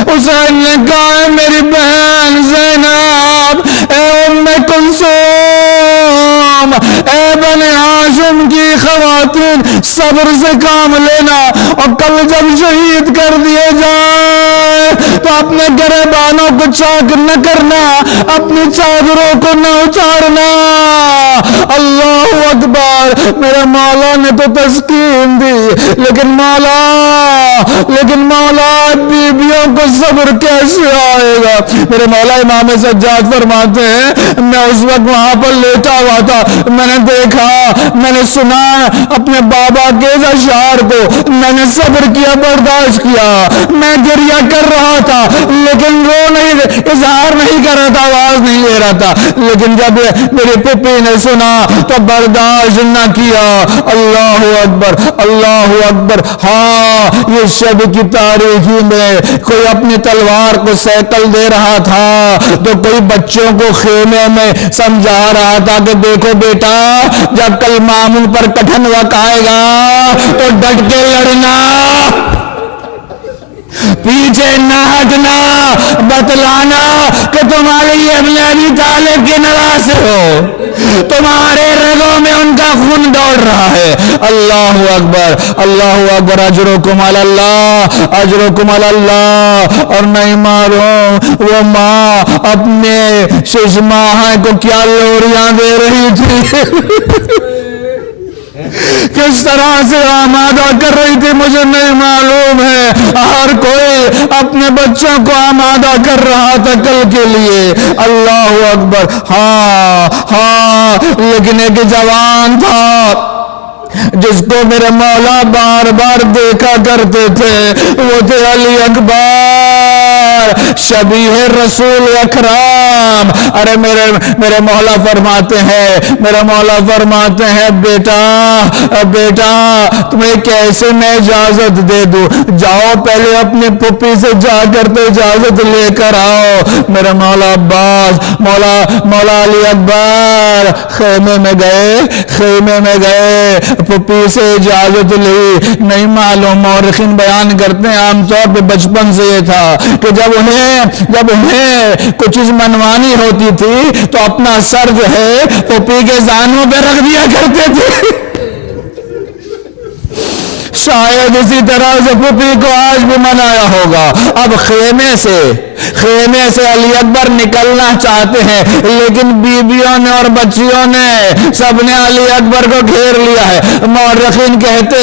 حسین نے کہا میری بہن زینب، اے ام کلثوم، اے بنی ہاشم کی خواتین، صبر سے کام لینا، اور کل جب شہید کر دیے جائے تو اپنے گریبانوں کو چاک نہ کرنا، اپنی چادروں کو نہ اچارنا۔ اللہ اکبر۔ میرے مولا نے تو تسکین دی، لیکن مولا بیویوں کو صبر کیسے آئے گا؟ میرے مولا امام سجاد فرماتے ہیں میں اس وقت وہاں پر لیٹا ہوا تھا، میں نے دیکھا، میں نے سنا اپنے بابا کے اشعار کو، میں نے صبر کیا، برداشت کیا، میں گریہ کر رہا تھا لیکن اظہار نہیں کر رہا تھا، آواز اجازت نہیں دے رہا تھا، لیکن جب میری پھپھی نے سنا تو برداشت نہ کیا۔ اللہ اکبر، اللہ اکبر۔ ہاں، یہ شب کی تاریکی میں کوئی اپنی تلوار کو سیکل دے رہا تھا تو کوئی بچوں کو خیمے میں سمجھا رہا تھا کہ دیکھو بیٹا، جب کل مامون پر کٹھن وقت آئے گا تو ڈٹ کے لڑنا، پیچھے نہ ہٹنا، بتلانا کہ تمہاری ابن ابی طالب کے نواسے ہو، تمہارے رگوں میں ان کا خون دوڑ رہا ہے۔ اللہ اکبر، اللہ اکبر۔ اجرکم علی اللہ، اجرکم علی اللہ۔ اور نہیں معلوم وہ ماں اپنے شش ماہ کو کیا لوریاں دے رہی تھی، کس طرح سے آمادہ کر رہی تھی مجھے نہیں معلوم ہے۔ ہر کوئی اپنے بچوں کو آمادہ کر رہا تھا کل کے لیے۔ اللہ اکبر۔ ہاں ہاں، لیکن ایک جوان تھا جس کو میرے مولا بار بار دیکھا کرتے تھے، وہ تھے علی اکبر، شبیہ رسول اکرم۔ ارے میرے مولا فرماتے ہیں، میرے مولا فرماتے ہیں بیٹا بیٹا تمہیں کیسے میں اجازت دے دوں، جاؤ پہلے اپنی پھپھی سے جا کر تو اجازت لے کر آؤ۔ میرے مولا عباس، مولا علی اکبر خیمے میں گئے، خیمے میں گئے، پھپھی سے اجازت لی۔ نہیں معلوم، مورخین بیان کرتے ہیں عام طور پہ بچپن سے یہ تھا کہ جب انہیں کچھ چیز منوانی ہوتی تھی تو اپنا سر جو ہے پھپھی کے زانوں پہ رکھ دیا کرتے تھے۔ شاید اسی طرح سے پھپھی کو آج بھی منایا ہوگا۔ اب خیمے سے علی اکبر نکلنا چاہتے ہیں، لیکن بیویوں نے اور بچیوں نے سب نے علی اکبر کو گھیر لیا ہے۔ مورخین کہتے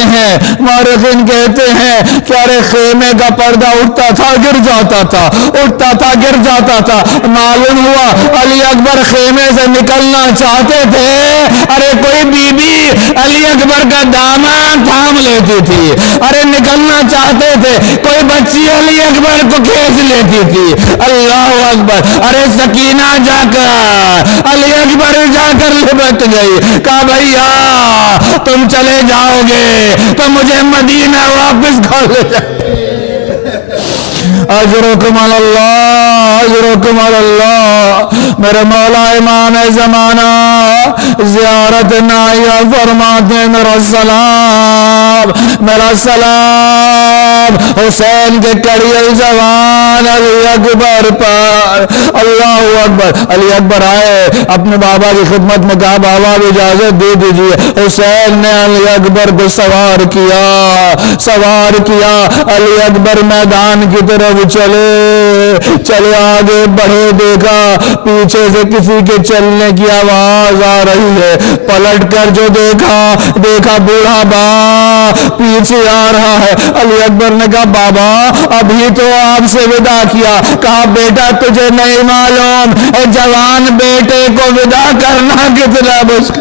ہیں کہ ارے خیمے کا پردہ اٹھتا تھا گر جاتا تھا، اٹھتا تھا گر جاتا تھا۔ معلوم ہوا علی اکبر خیمے سے نکلنا چاہتے تھے، ارے کوئی بی بی علی اکبر کا دامن تھام لیتی تھی، ارے نکلنا چاہتے تھے کوئی بچی علی اکبر کو کھینچ لیتی تھی۔ اللہ اکبر۔ ارے سکینہ جا کر علی اکبر جا کر لپٹ گئی، کہا بھیا تم چلے جاؤ گے تو مجھے مدینہ واپس کھول لے جاؤ۔ اجرکم علی اللہ، اجرکم علی اللہ۔ میرے مولا امام زمانہ زیارت نائیہ فرماتے میرا سلام، میرا سلام حسین کے کڑیل جوان علی اکبر پر۔ اللہ اکبر۔ علی اکبر آئے اپنے بابا کی خدمت میں، کہا بابا اجازت دے دیجیے۔ حسین نے علی اکبر کو سوار کیا، علی اکبر میدان کی طرف چلے آگے بڑھے، دیکھا پیچھے سے کسی کے چلنے کی آواز آ رہی ہے، پلٹ کر جو دیکھا بوڑھا با پیچھے آ رہا ہے۔ علی اکبر نے کہا بابا ابھی تو آپ سے ودا کیا، کہا بیٹا تجھے نہیں معلوم جوان بیٹے کو ودا کرنا کتنا مشکل۔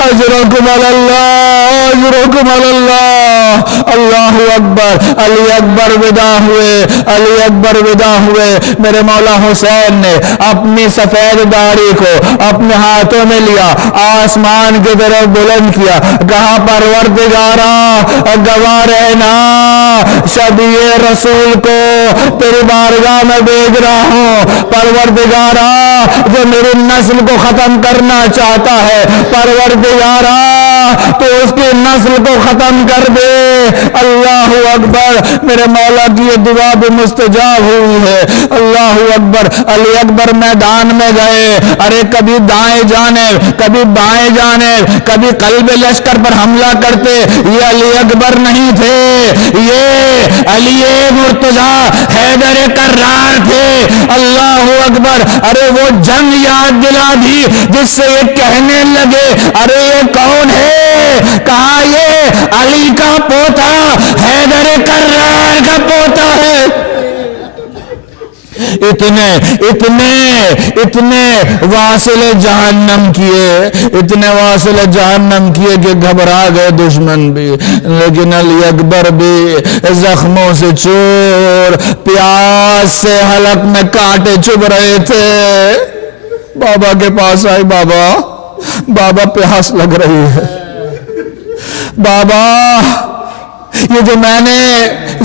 اجرکم علی اللہ، اجرکم علی اللہ۔ اللہ اکبر۔ علی اکبر ودا ہوئے۔ میرے مولا حسین نے اپنی سفید داڑھی کو اپنے ہاتھوں میں لیا، آسمان کی طرف بلند کیا، کہا پروردگارا گواہ رہنا شبیہ رسول کو تیری بارگاہ میں بھیج رہا ہوں۔ پروردگارا جو میری نسل کو ختم کرنا چاہتا ہے، پروردگارا تو اس کی نسل کو ختم کر دے۔ اللہ اکبر۔ میرے مولا کی یہ دعا بھی مستجاب ہوئی ہے۔ اللہ اکبر۔ علی اکبر میدان میں گئے، ارے کبھی دائیں جانب کبھی بائیں جانب، کبھی قلب لشکر پر حملہ کرتے۔ یہ علی اکبر نہیں تھے، یہ علی مرتضی حیدر کرار تھے۔ اللہ اکبر۔ ارے وہ جنگ یاد دلا دی جس سے یہ کہنے لگے ارے یہ کون ہے، کہا یہ علی کا پوتا حیدر کرار کا پوتا ہے۔ اتنے اتنے اتنے واصل جہنم کیے، اتنے واصل جہنم کیے کہ گھبرا گئے دشمن بھی، لیکن علی اکبر بھی زخموں سے چور، پیاس سے حلق میں کانٹے چبھ رہے تھے۔ بابا کے پاس آئی، بابا پیاس لگ رہی ہے، بابا یہ جو میں نے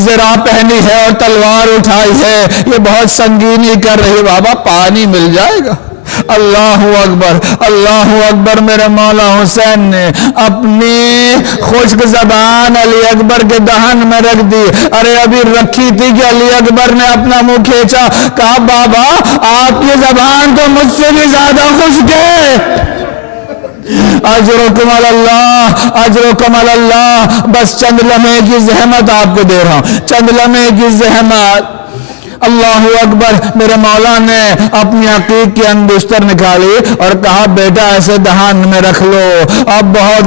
زرا پہنی ہے اور تلوار اٹھائی ہے یہ بہت سنگینی کر رہی، بابا پانی مل جائے گا۔ اللہ اکبر، اللہ اکبر۔ میرے مولا حسین نے اپنی خشک زبان علی اکبر کے دہن میں رکھ دی، ارے ابھی رکھی تھی کہ علی اکبر نے اپنا منہ کھینچا، کہا بابا آپ کی زبان تو مجھ سے بھی زیادہ خشک ہے۔ اجرکم اللہ، اجرکم اللہ۔ بس چند لمحے کی زحمت آپ کو دے رہا ہوں، چند لمحے کی زحمت۔ اللہ اکبر۔ میرے مولا نے اپنی عقیق کی انگشتر نکالی اور کہا بیٹا ایسے دہان میں رکھ لو، اب بہت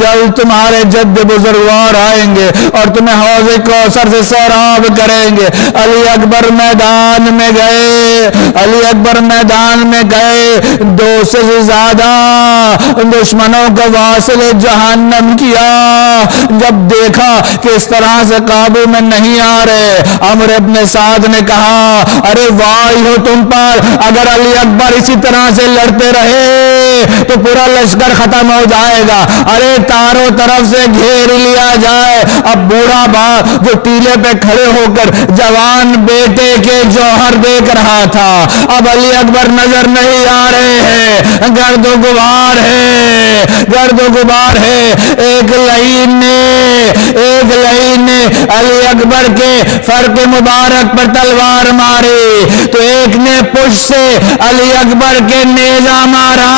جلد تمہارے جد بزرگوار آئیں گے اور تمہیں حوض کوثر سے سیراب کریں گے۔ علی اکبر میدان میں گئے، علی اکبر میدان میں گئے، 200 سے زیادہ دشمنوں کو واصل جہنم کیا۔ جب دیکھا کہ اس طرح سے قابو میں نہیں آ رہے، عمر ابن سعد نے کہا ارے وائی ہو تم پر، اگر علی اکبر اسی طرح سے لڑتے رہے تو پورا لشکر ختم ہو جائے گا، ارے چاروں طرف سے گھیر لیا جائے۔ اب بوڑھا باپ جو ٹیلے پہ کھڑے ہو کر جوان بیٹے کے جوہر دیکھ رہا تھا، اب علی اکبر نظر نہیں آ رہے ہیں، گرد و غبار ہے، گرد و غبار ہے۔ ایک لعین نے علی اکبر کے فرق مبارک پر تلوار ماری تو ایک نے پشت سے علی اکبر کے نیزہ مارا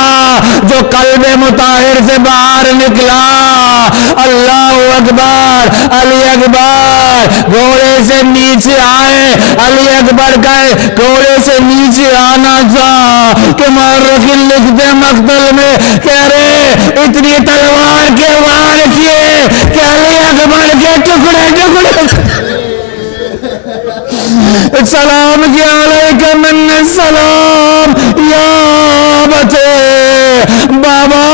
جو قلب مطہر سے باہر نکلا۔ اللہ اکبر، علی اکبر گھوڑے سے نیچے آئے، علی اکبر کا گھوڑے سے نیچے آنا تھا کہ مورخین لکھتے مقتل میں کہہ رہے اتنی تلوار کے وار کیے کہ علی اکبر کے ٹکڑے سلام کیا علیکہ من السلام یا بچے، بابا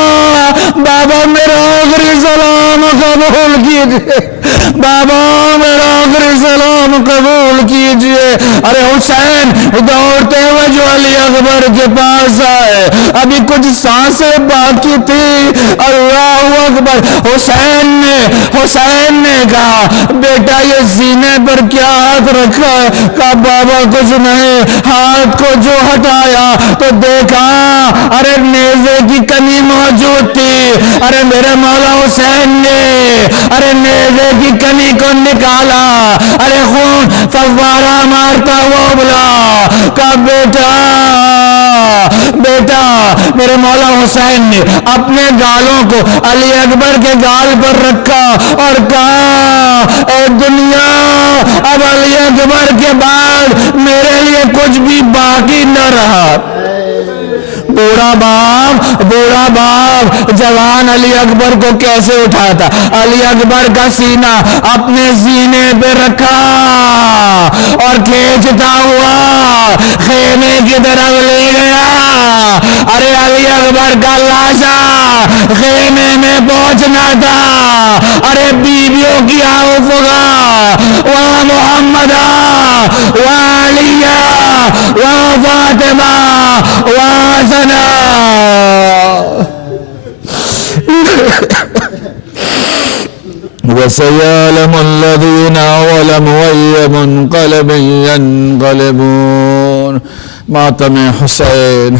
میرا آخری سلام قبول کیجئے، بابا میرا آخری سلام قبول کیجئے۔ ارے حسین دوڑتے ہوئے جو علی اکبر کے پاس آئے، ابھی کچھ سانسیں باقی تھی، اللہ اکبر۔ حسین نے کہا بیٹا یہ سینے پر کیا ہاتھ رکھا ہے؟ کہا بابا کچھ نہیں۔ ہاتھ کو جو ہٹایا تو دیکھا ارے نیزے کی کنی موجود تھی۔ ارے میرے مولا حسین نے ارے نیزے کی کنی کو نکالا، ارے خون فوارہ مارتا ہوا بولا کہا بیٹا میرے مولا حسین نے اپنے گالوں کو علی اکبر کے گال پر رکھا اور کہا اے دنیا اب علی اکبر کے بعد میرے لیے کچھ بھی باقی نہ رہا۔ بوڑھا باپ جوان علی اکبر کو کیسے اٹھاتا، علی اکبر کا سینہ اپنے سینے پہ رکھا اور کھینچتا ہوا خیمے کی طرف لے گیا۔ ارے علی اکبر کا لاشا خیمے میں پہنچنا تھا، ارے بیویوں کی آؤ فغا وہاں محمد وہاں علی وہاں فاطمہ وہاں حسنا۔ وَسَيَعْلَمُ الَّذِينَ ظَلَمُوا أَيَّ مُنقَلَبٍ يَنقَلِبُونَ۔ ماتم حسین۔